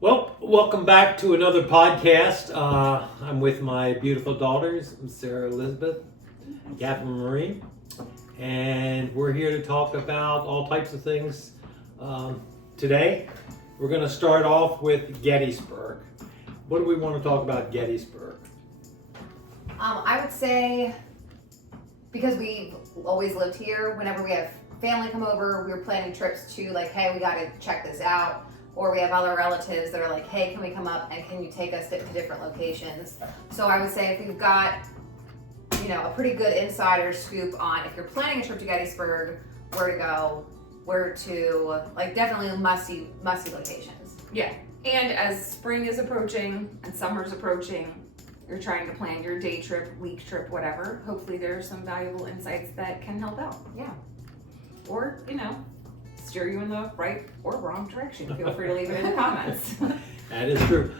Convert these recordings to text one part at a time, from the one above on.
Well, welcome back to another podcast. I'm with my beautiful daughters, Sarah Elizabeth, Catherine Marie, and we're here to talk about all types of things. Today, we're going to start off with Gettysburg. What do we want to talk about Gettysburg? I would say, because we've always lived here, whenever we have family come over, we're planning trips to like, hey, we got to check this out. Or we have other relatives that are like, hey, can we come up and can you take us to different locations? So I would say if we've got, a pretty good insider scoop on if you're planning a trip to Gettysburg, where to go, where to, like definitely must-see locations. Yeah, and as spring is approaching and summer's approaching, you're trying to plan your day trip, week trip, whatever. Hopefully there are some valuable insights that can help out. Yeah. Or, steer you in the right or wrong direction. Feel free to leave it in the comments. That is true.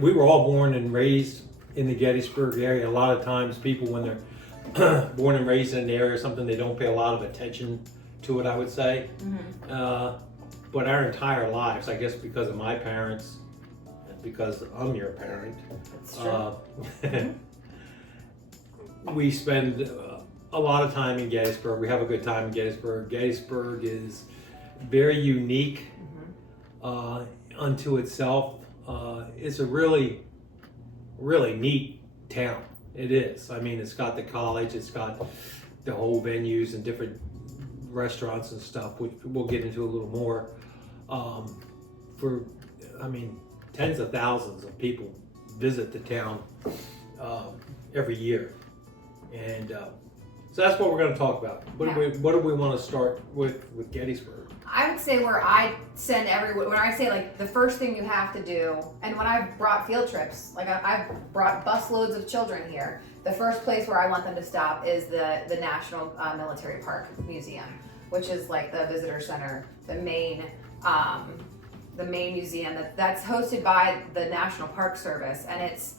We were all born and raised in the Gettysburg area. A lot of times people, when they're born and raised in an area or something, they don't pay a lot of attention to it, I would say. Mm-hmm. But our entire lives, I guess because of my parents, because I'm your parent, That's true. we spend a lot of time in Gettysburg. We have a good time in Gettysburg. Gettysburg is very unique unto itself. It's a really neat town. It is. I mean, it's got the college, it's got the whole venues and different restaurants and stuff, which we'll get into a little more. Tens of thousands of people visit the town every year. And so that's what we're going to talk about. What do we want to start with Gettysburg? I would say where I send everyone, when I say like the first thing you have to do, and when I've brought field trips, like I've brought busloads of children here, the first place where I want them to stop is the National Military Park Museum, which is like the visitor center, the main museum that's hosted by the National Park Service. And it's,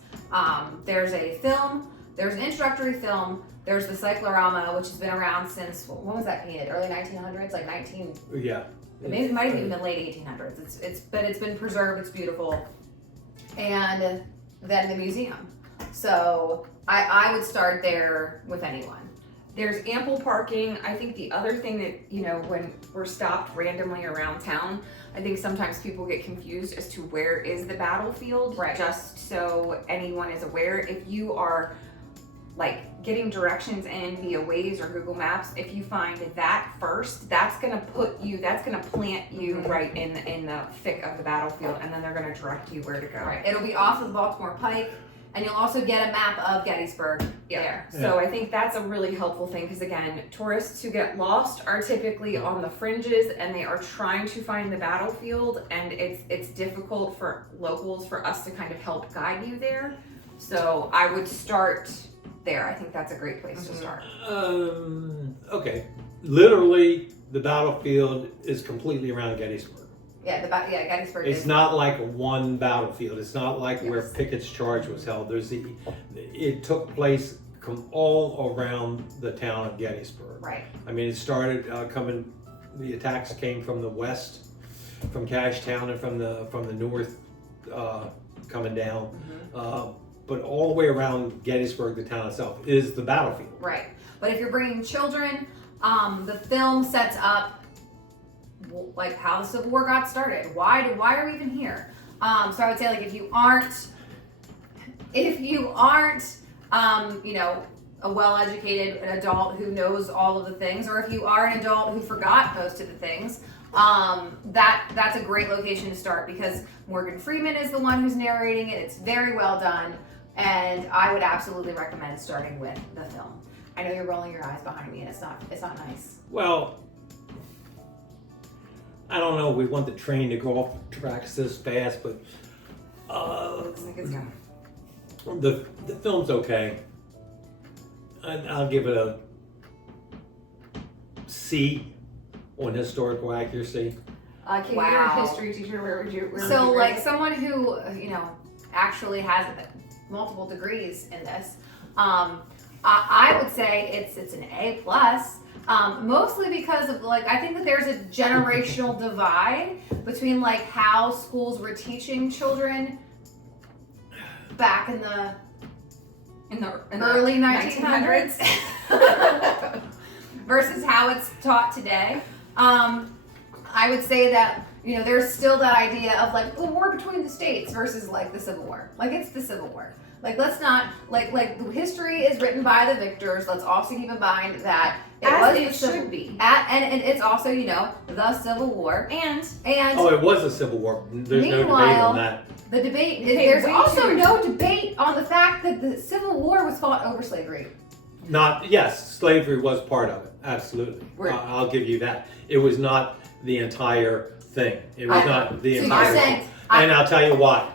there's an introductory film. There's the cyclorama, which has been around since, when was that painted? Early 1900s, like 19. Yeah. Maybe it might have even been late 1800s. But it's been preserved. It's beautiful. And then the museum. So I would start there with anyone. There's ample parking. I think the other thing that, when we're stopped randomly around town, I think sometimes people get confused as to where is the battlefield. Right. Just so anyone is aware, if you are like getting directions in via Waze or Google Maps, if you find that first, that's gonna plant you right in the thick of the battlefield, and then they're gonna direct you where to go. Right. It'll be off of the Baltimore Pike, and you'll also get a map of Gettysburg there. So I think that's a really helpful thing, because again, tourists who get lost are typically on the fringes and they are trying to find the battlefield, and it's difficult for locals, for us to kind of help guide you there. So I would start there. I think that's a great place to start. Okay. Literally, the battlefield is completely around Gettysburg. Yeah, Gettysburg. It's not like one battlefield. It's not like where Pickett's charge was held. It took place all around the town of Gettysburg. Right. I mean, it started the attacks came from the west, from Cashtown, and from the north, coming down. But all the way around Gettysburg, the town itself, is the battlefield. Right. But if you're bringing children, the film sets up like how the Civil War got started. Why are we even here? So I would say like if you aren't a well-educated adult who knows all of the things, or if you are an adult who forgot most of the things, that's a great location to start, because Morgan Freeman is the one who's narrating it. It's very well done, and I would absolutely recommend starting with the film. I know you're rolling your eyes behind me, and it's not nice. Well, I don't know. We want the train to go off the tracks this fast, but the film's okay. I'll give it a C on historical accuracy. Can you be a history teacher? Where would you? So, like someone who actually has multiple degrees in this, I would say it's an A plus. Mostly because of like I think that there's a generational divide between like how schools were teaching children back in the early 1900s versus how it's taught today. I would say that there's still that idea of like the war between the states versus like the Civil War. Like it's the Civil War. Like let's not like the history is written by the victors. Let's also keep in mind that it should be. And it's also the Civil War And it was a Civil war. There's no debate on that. the debate. Hey, There's way also too no debate on the fact that the Civil War was fought over slavery. Yes, slavery was part of it. Absolutely, I'll give you that. It was not the entire thing. It was not the So entire you're saying, thing. And I'll tell you why.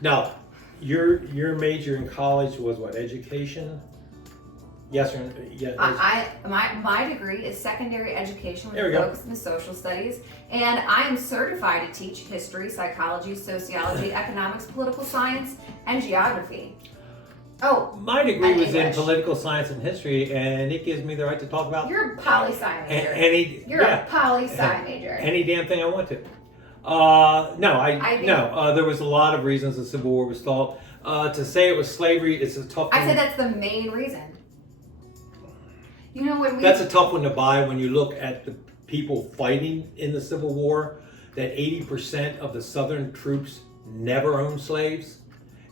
Now, your major in college was what? Education? Yes or no? Yeah. My degree is secondary education There we with go. focus in social studies, and I am certified to teach history, psychology, sociology, economics, political science, and geography. Oh, My degree and was in English. political science and history, and it gives me the right to talk about you're a poli-sci major. You're a poli-sci major. any damn thing I want to. There was a lot of reasons the Civil War was stalled. To say it was slavery, it's a tough one. I said that's the main reason. That's a tough one to buy when you look at the people fighting in the Civil War, that 80% of the Southern troops never owned slaves.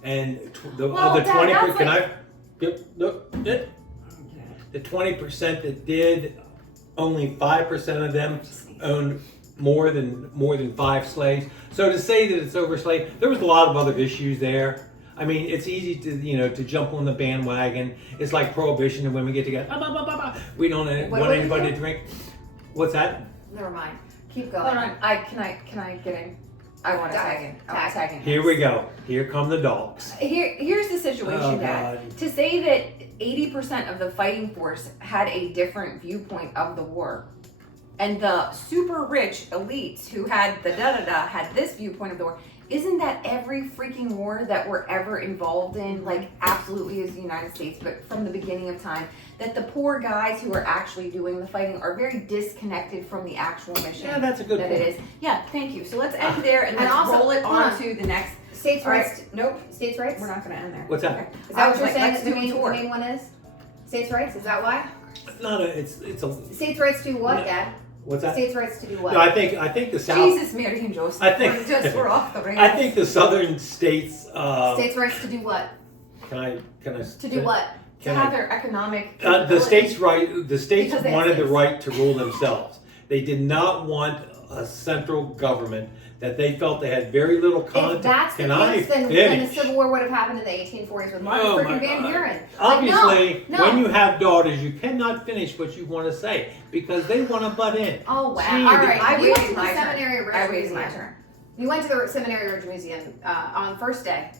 And the 20%, the 20% that did, only 5% of them owned more than 5 slaves. So to say that it's overslaved, there was a lot of other issues there. I mean, it's easy to jump on the bandwagon. It's like prohibition, and women get together. We don't want anybody to drink. What's that? Never mind. Keep going. hold on, can I get in? I want to tag in. I want to tag in. Here we go. Here come the dogs. Here's the situation, Oh, Dad. God. To say that 80% of the fighting force had a different viewpoint of the war, and the super rich elites who had the had this viewpoint of the war. Isn't that every freaking war that we're ever involved in, like absolutely as the United States, but from the beginning of time, that the poor guys who are actually doing the fighting are very disconnected from the actual mission. Yeah, that's a good that point. it is. Yeah, thank you. So let's end there and let's also- roll it hold on on. to the next. States' All right, rights. nope, States' rights. we're not going to end there. What's that? Okay. Is I that was what you're like, saying? let's The do a main, tour. the main one is states' rights. Is that why? It's a. States' rights to what, No. Dad? What's that? States' rights to do what? No, I think the South. Jesus, Mary and Joseph. I think- we're off the rails. I think the Southern states. States' rights to do what? Can I? To do what? to Can have I? their economic. The capability. states right. The states Because they had wanted the slaves. right to rule themselves. They did not want a central government that they felt they had very little contact. If that's the Can I case, then the finish? Civil War would have happened in the 1840s with Martin Oh, freaking my Van God. Buren. Obviously, no. when you have daughters, you cannot finish what you want to say because they want to butt in. Oh wow! Gee, All right, I you waited went to my the turn. Seminary Ridge I waited my Museum. turn. You went to the Seminary Ridge Museum on first day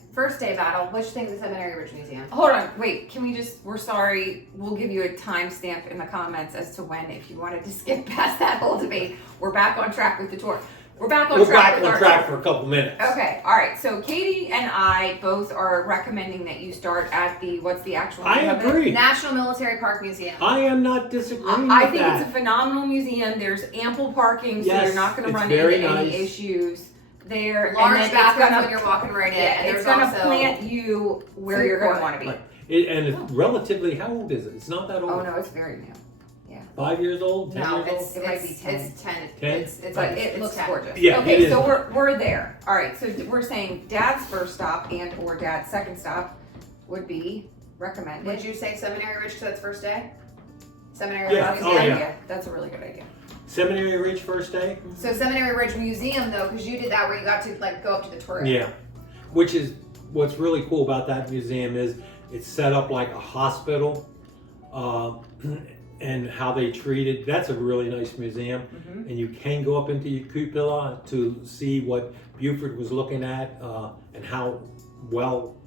battle. What you think of the Seminary Ridge Museum? Hold on, wait, can we just, we're sorry, we'll give you a timestamp in the comments as to when, if you wanted to skip past that whole debate. We're back on track with the tour. We're back on We're track back with on our track tour. for a couple minutes. Okay, all right, so Katie and I both are recommending that you start at the, what's the actual I name of it? agree. National Military Park Museum. I am not disagreeing I with think that. it's a phenomenal museum. There's ample parking, so Yes, you're not going to it's run very into any nice. issues there. Large and then bathrooms it's when you're walking right in. yeah, and it's there's going to also plant you where food you're going to court. want to be. Right. And it's relatively, how old is it? It's not that old. Oh no, it's very new. 5 years old? 10 No, years old? It might be 10. It's 10. 10? It's But it's it looks 10. gorgeous. Yeah, okay, it is. so we're there. All right, so we're saying Dad's first stop and or Dad's second stop would be recommended. Would you say Seminary Ridge because that's first day? Seminary Yeah. Ridge Oh, Museum. yeah. That's a really good idea. Seminary Ridge first day? So Seminary Ridge Museum though, because you did that where you got to like go up to the turret. Yeah. Which is, what's really cool about that museum is it's set up like a hospital. And how they treated, that's a really nice museum. Mm-hmm. And you can go up into your cupola to see what Buford was looking at and how well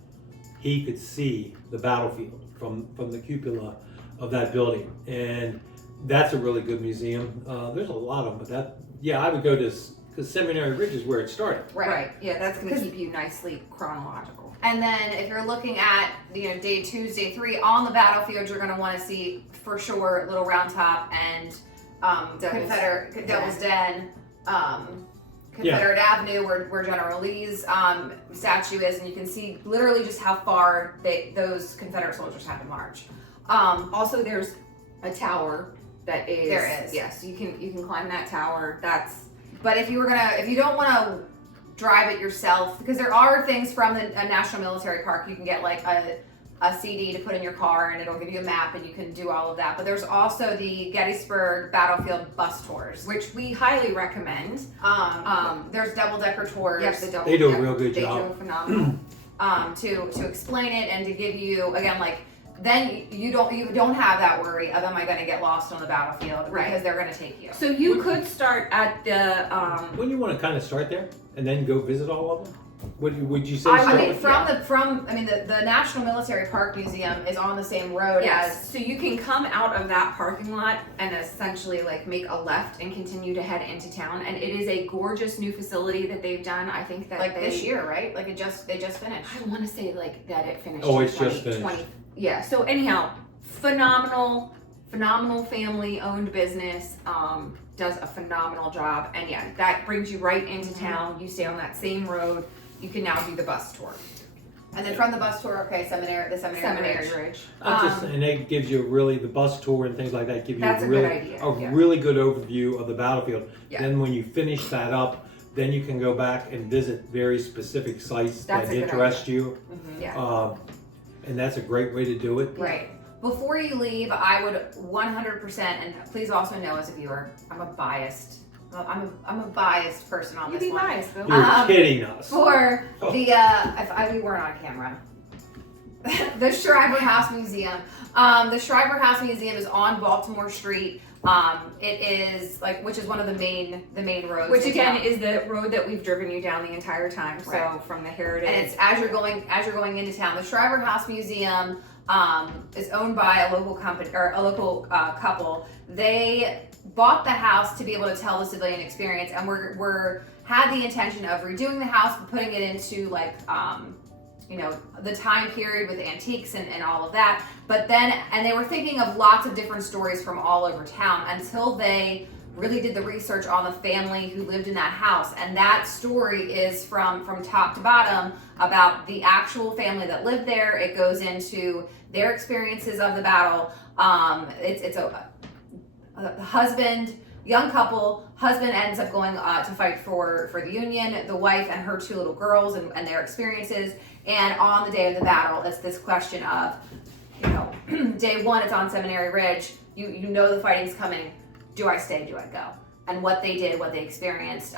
he could see the battlefield from the cupola of that building. And that's a really good museum. There's a lot of them, but I would go to, because Seminary Ridge is where it started. Right. Yeah, that's going to 'Cause- keep you nicely chronological. And then if you're looking at, day 2, day 3 on the battlefield, you're going to want to see for sure Little Round Top and Devil's Den, Confederate Avenue, where General Lee's statue is, and you can see literally just how far those Confederate soldiers had to march. Also, there's a tower that is. There is. Yes, you can climb that tower. But if you don't want to drive it yourself, because there are things from a National Military Park, you can get like a CD to put in your car, and it'll give you a map, and you can do all of that. But there's also the Gettysburg Battlefield bus tours, which we highly recommend. There's double-decker tours. Yes, they do a real good job. They do phenomenal. To explain it and to give you, again, like, then you don't have that worry of, am I going to get lost on the battlefield? Right. Because they're going to take you. So you could start at the. Wouldn't you want to kind of start there and then go visit all of them? Would you say? The National Military Park Museum is on the same road as. So you can come out of that parking lot and essentially like make a left and continue to head into town. And it is a gorgeous new facility that they've done. I think that this year, right? Like they just finished. I want to say like that it finished. Oh, it's just finished. Yeah. So anyhow, phenomenal family-owned business. Does a phenomenal job, and yeah, that brings you right into town. You stay on that same road. You can now do the bus tour. And then from the bus tour, the Seminary Ridge. And it gives you the bus tour and things like that give you That's a good idea. Really good overview of the battlefield. Yeah. Then when you finish that up, then you can go back and visit very specific sites that interest you. Mm-hmm. Yeah. And that's a great way to do it. Right. Before you leave, I would 100%, and please also know as a viewer, I'm a biased person on this one. Biased, Bill. You're kidding us. For the, we weren't on camera. The Shriver House Museum. The Shriver House Museum is on Baltimore Street. It is which is one of the main roads. Which again is the road that we've driven you down the entire time. So from the Heritage. And it's as you're going into town. The Shriver House Museum is owned by a local company or a local couple. They bought the house to be able to tell the civilian experience, and we're had the intention of redoing the house, but putting it into the time period with antiques and all of that. But then, and they were thinking of lots of different stories from all over town until they really did the research on the family who lived in that house. And that story is from top to bottom about the actual family that lived there. It goes into their experiences of the battle. It's a husband, young couple. Husband ends up going to fight for the Union. The wife and her 2 little girls and their experiences. And on the day of the battle, it's this question of, day 1, it's on Seminary Ridge. You know the fighting's coming. Do I stay? Do I go? And what they did, what they experienced.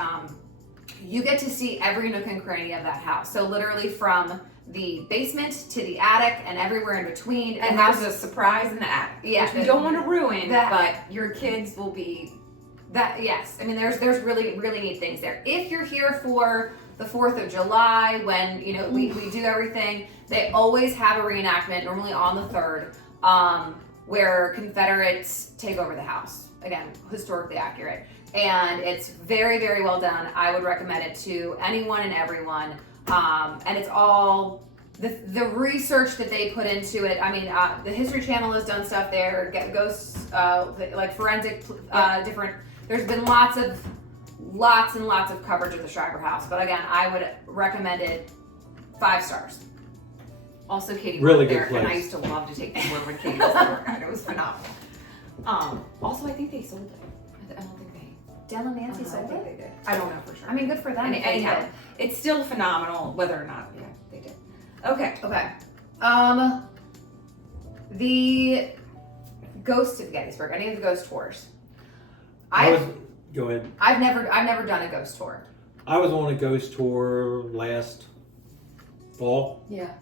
You get to see every nook and cranny of that house. So literally from the basement to the attic and everywhere in between. And there's a surprise in the attic. Yeah. Which we don't want to ruin, but your kids will be... Yes. I mean, there's really, really neat things there. If you're here for the 4th of July, when, we do everything, they always have a reenactment, normally on the 3rd, where Confederates take over the house. Again, historically accurate. And it's very, very well done. I would recommend it to anyone and everyone. And it's all the research that they put into it. I mean, the History Channel has done stuff there. Ghosts, forensic, different. There's been lots and lots of coverage of the Shriver House. But again, I would recommend it 5 stars. Also, Katie really worked there, good place. and I used to love to take the tour when Katie was there. It was phenomenal. Also, I think they sold it. I don't think they. Dell and Nancy I sold think it? they did. I don't know for sure. I mean, good for them. Anyhow, it's still phenomenal whether or not they did. Okay. The Ghost of Gettysburg. Any of the ghost tours? Go ahead. I've never done a ghost tour. I was on a ghost tour last fall. Yeah.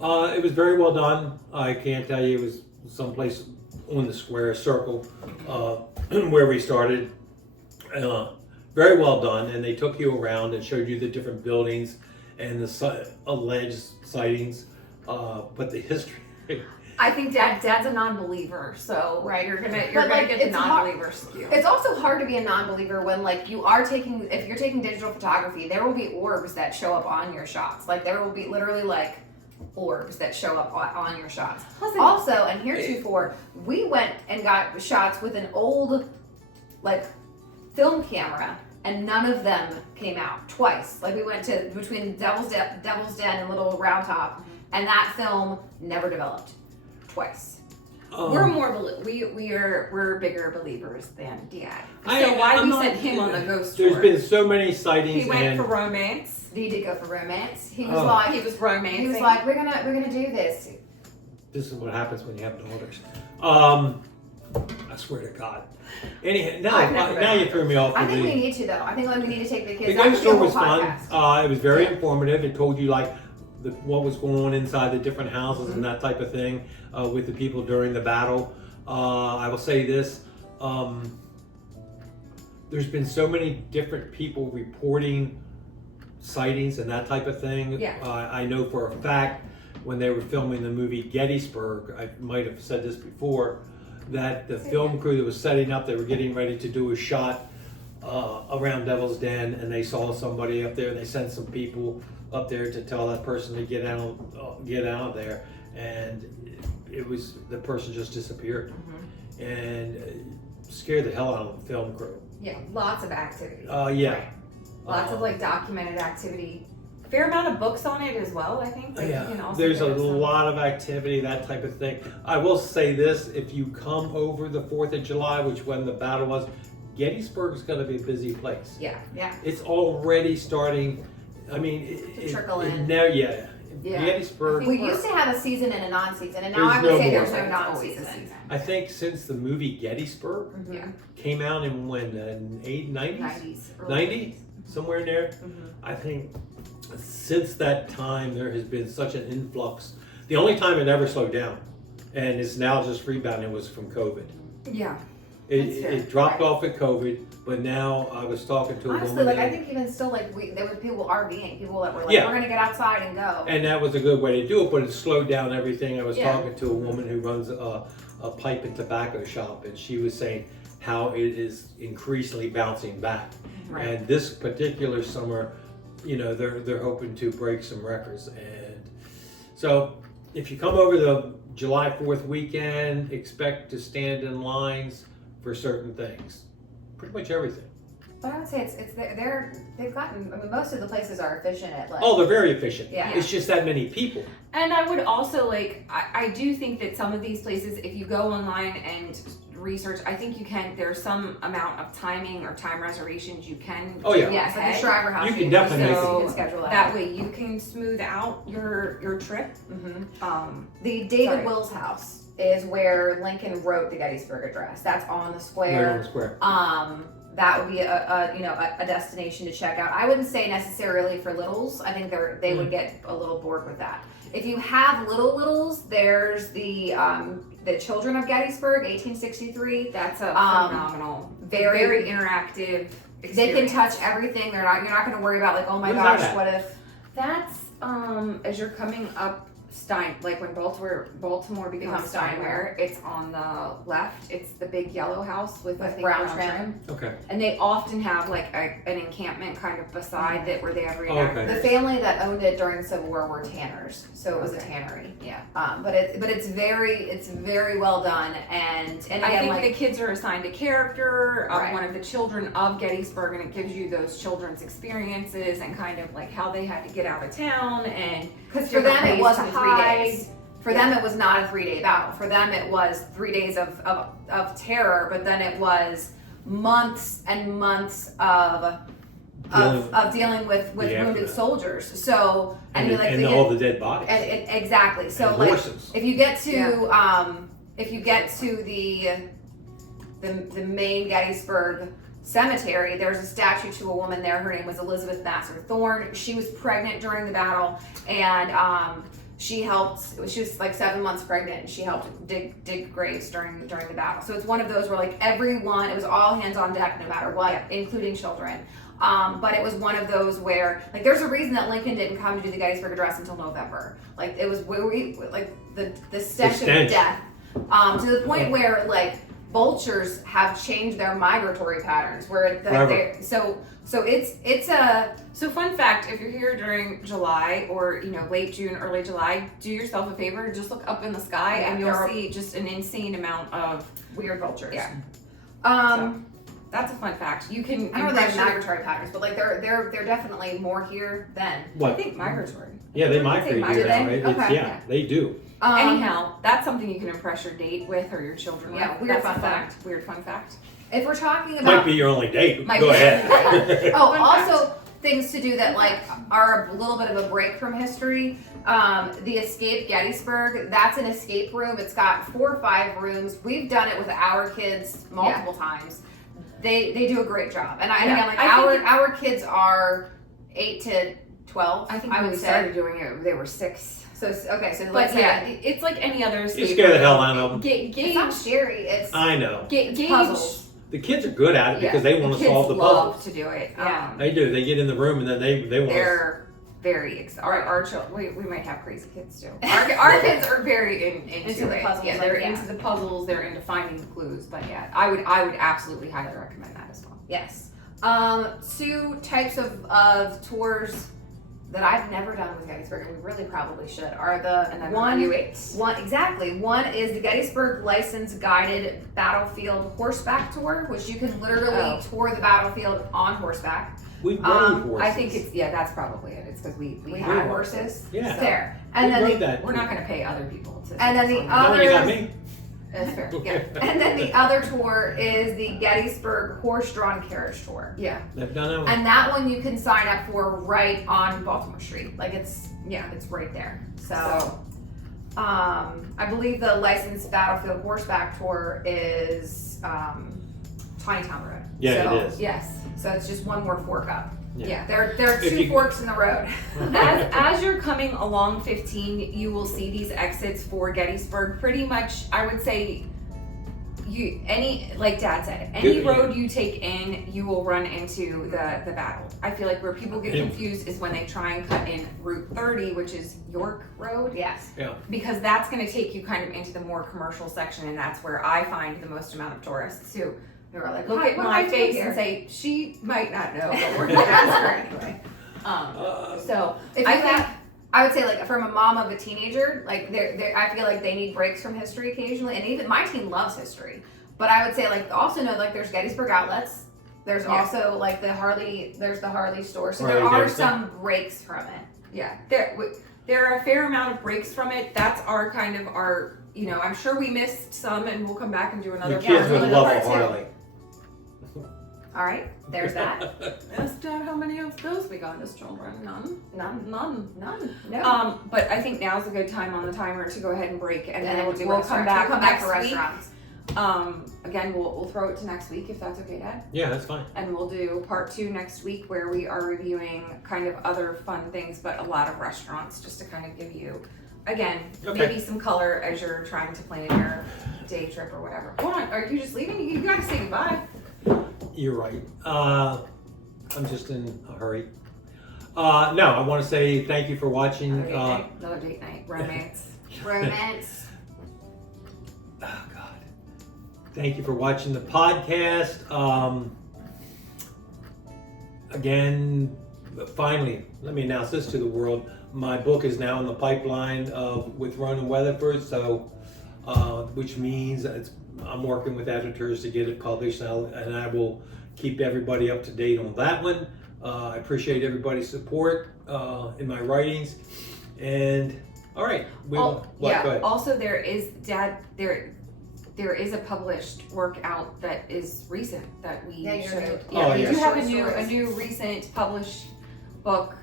It was very well done. I can't tell you, it was someplace on the square circle where we started. Very well done, and they took you around and showed you the different buildings and the alleged sightings. But the history I think dad's a non-believer, so Right. you're gonna like, get the it's hard- non-believer skew. It's also hard to be a non-believer when like if you're taking digital photography, there will be orbs that show up on your shots. Like there will be literally like orbs that show up on your shots. Also, and heretofore, we went and got shots with an old like film camera, and none of them came out twice. Like we went to between Devil's Den and Little Round Top, and that film never developed twice. We're bigger believers than Dad. So I'm why we not- sent him on the ghost There's tour? been so many sightings, He went and for romance. He did go for romance. He was Oh. like, He was romancing. he was like, we're gonna do this. this is what happens when you have daughters. I swear to God. Anyhow, I've never now been. you threw me off. I with think the- we need to though. I think like we need to take the kids. The That ghost could be a tour whole was fun. podcast. It was very Yeah. informative. It told you like what was going on inside the different houses and that type of thing with the people during the battle. I will say this: there's been so many different people reporting sightings and that type of thing. Yeah. I know for a fact when they were filming the movie Gettysburg, I might have said this before, that the film crew that was setting up, they were getting ready to do a shot around Devil's Den, and they saw somebody up there, and they sent some people up there to tell that person to get out of there, and it was the person just disappeared, and scared the hell out of the film crew. Yeah, lots of activity. Yeah. Lots of like documented activity. Fair amount of books on it as well, I think. Like, you can also There's a get some- lot of activity, that type of thing. I will say this: if you come over the 4th of July, which when the battle was, Gettysburg is going to be a busy place. Yeah. It's already starting. I mean, trickle in. Yeah. Yeah. Gettysburg. We used to have a season and a non-season, and now There's I would no say more. there's no It's always a non-season. season. I think since the movie Gettysburg Mhm. Yeah. came out in when 90s, 90s. early 90, somewhere in there. Mhm. I think since that time there has been such an influx. The only time it ever slowed down, and is now just rebounding, was from COVID. Yeah. It, That's fair. it dropped off at COVID, but now I was talking to a Honestly, woman, like I and, think even still, like there were people RVing, people that were like, Yeah. we're gonna get outside and go. and that was a good way to do it, but it slowed down everything. I was Yeah. talking to a woman who runs a pipe and tobacco shop, and she was saying how it is increasingly bouncing back. Right. And this particular summer, they're hoping to break some records. And so if you come over the July 4th weekend, expect to stand in lines for certain things. Pretty much everything. But I would say they've gotten. I mean, most of the places are efficient at like. Oh, they're very efficient. Yeah. It's just that many people. And I would also I do think that some of these places, if you go online and research, I think you can, there's some amount of timing or time reservations you can Oh, yeah. do Yes, like ahead. the Shriver House. You can definitely you make can it. schedule that. That way you can smooth out your trip. Mm-hmm. The David Sorry. Wills House is where Lincoln wrote the Gettysburg Address. That's on the Right on square. the square. That would be a destination to check out. I wouldn't say necessarily for littles. I think they would get a little bored with that. If you have littles, there's the Children of Gettysburg, 1863. That's a phenomenal, very interactive experience. They can touch everything. You're not going to worry about like, oh my Where's gosh, that at? what if? That's as you're coming up like when Baltimore becomes Steinway, it's on the left. It's the big yellow house with I think brown brown trim. trim. Okay. And they often have like an encampment kind of beside that where they have reenactors. Okay. The family that owned it during the Civil War were tanners, so it was a Okay. tannery. Yeah. But it's very well done, and I again, think like the kids are assigned a character of Right. one of the children of Gettysburg, and it gives you those children's experiences and kind of like how they had to get out of town and because for them different it ways wasn't to 3 hide. days. For them it was not a 3-day battle. For them it was 3 days of terror, but then it was months and months of dealing with The wounded aftermath. soldiers. So And, all the dead bodies. exactly. So And like horses. if you get to the main Gettysburg cemetery, there's a statue to a woman there. Her name was Elizabeth Vassar Thorne. She was pregnant during the battle, and she helped. She was like 7 months pregnant, and she helped dig graves during the battle. So it's one of those where like everyone, it was all hands on deck, no matter what, including children. But it was one of those where like there's a reason that Lincoln didn't come to do the Gettysburg Address until November. Like it was like the stench of death, to the point where like vultures have changed their migratory patterns. Where so it's a fun fact, if you're here during July or late June, early July, do yourself a favor, just look up in the sky and you'll see just an insane amount of weird vultures. Yeah. So that's a fun fact. You can. I don't know if they have migratory patterns, but like they're definitely more here than. I think migratory. Yeah, they migrate here now, right? Okay. Yeah, they do. Anyhow, that's something you can impress your date with or your children with. Yeah, weird fun fact. Weird fun fact. If we're talking about, Might be your only date. Go ahead. Oh, also things to do that like are a little bit of a break from history. The Escape Gettysburg, that's an escape room. It's got 4 or 5 rooms. We've done it with our kids multiple times. They do a great job. And again, like our kids are 8 to 12. I think when we started doing it, they were 6. So okay, so but it's like any other escape. You scare the hell out of them. It's not scary. It's I know. It's puzzles. The kids are good at it because they want to solve the puzzles. Love to do it. Yeah, they do. They get in the room and then they want. They're very excited. Our children. We might have crazy kids too. Our kids are very into the puzzles. Yeah, they're into the puzzles. They're into finding the clues. But yeah, I would absolutely highly recommend that as well. Yes. 2 types of tours that I've never done with Gettysburg, and we really probably should, are one exactly. One is the Gettysburg Licensed Guided Battlefield Horseback Tour, which you can literally tour the battlefield on horseback. We rode horses. I think that's probably it. It's because we had horses. Yeah. So there. And then we're not going to pay other people to. And then the other. No, you got me. That's fair. Yeah. And then the other tour is the Gettysburg Horse-Drawn Carriage Tour. Yeah. They've done that one. And that one you can sign up for right on Baltimore Street. Like it's right there. So I believe the licensed battlefield horseback tour is Tiny Town Road. Yeah, it is. Yes. So it's just one more fork up. Yeah. There are 2 forks in the road. As you're coming along 15, you will see these exits for Gettysburg. Pretty much, I would say, like Dad said, any road you take in, you will run into the battle. I feel like where people get confused is when they try and cut in Route 30, which is York Road. Yes. Yeah. Because that's going to take you kind of into the more commercial section, and that's where I find the most amount of tourists too. They were like, look at my face and say, she might not know, but we're going to ask her anyway. So I would say like from a mom of a teenager, like I feel like they need breaks from history occasionally, and even my teen loves history. But I would say like also know like there's Gettysburg outlets. There's also like the Harley store, so there are some breaks from it. Yeah, there are a fair amount of breaks from it. That's our kind of I'm sure we missed some, and we'll come back and do another. The kids would love a Harley. All right, there's that. Asked how many of those we got as children. None. No. But I think now's a good time on the timer to go ahead and break, and then we'll come back for restaurants. Again, we'll throw it to next week if that's okay, Dad. Yeah, that's fine. And we'll do part 2 next week where we are reviewing kind of other fun things, but a lot of restaurants, just to kind of give you, again, maybe some color as you're trying to plan your day trip or whatever. Hold on, are you just leaving? You gotta say goodbye. You're right. I'm just in a hurry. No, I want to say thank you for watching. Another date night. Romance. Romance. Oh, God. Thank you for watching the podcast. Again, finally, let me announce this to the world. My book is now in the pipeline with Ronan Weatherford, so which means I'm working with editors to get it published, and I will keep everybody up to date on that one. I appreciate everybody's support in my writings. And all right, go ahead. Also, there is a published work out that is recent that we should. We do have a new recent published book.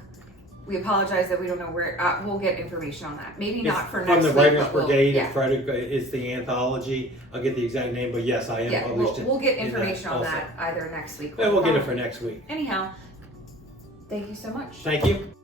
We apologize that we don't know where. We'll get information on that. Maybe not for next week. From the Writers Brigade. It's the anthology. I'll get the exact name, but yes, I am published. We'll get information on that either next week. We'll get it for next week. Anyhow, thank you so much. Thank you.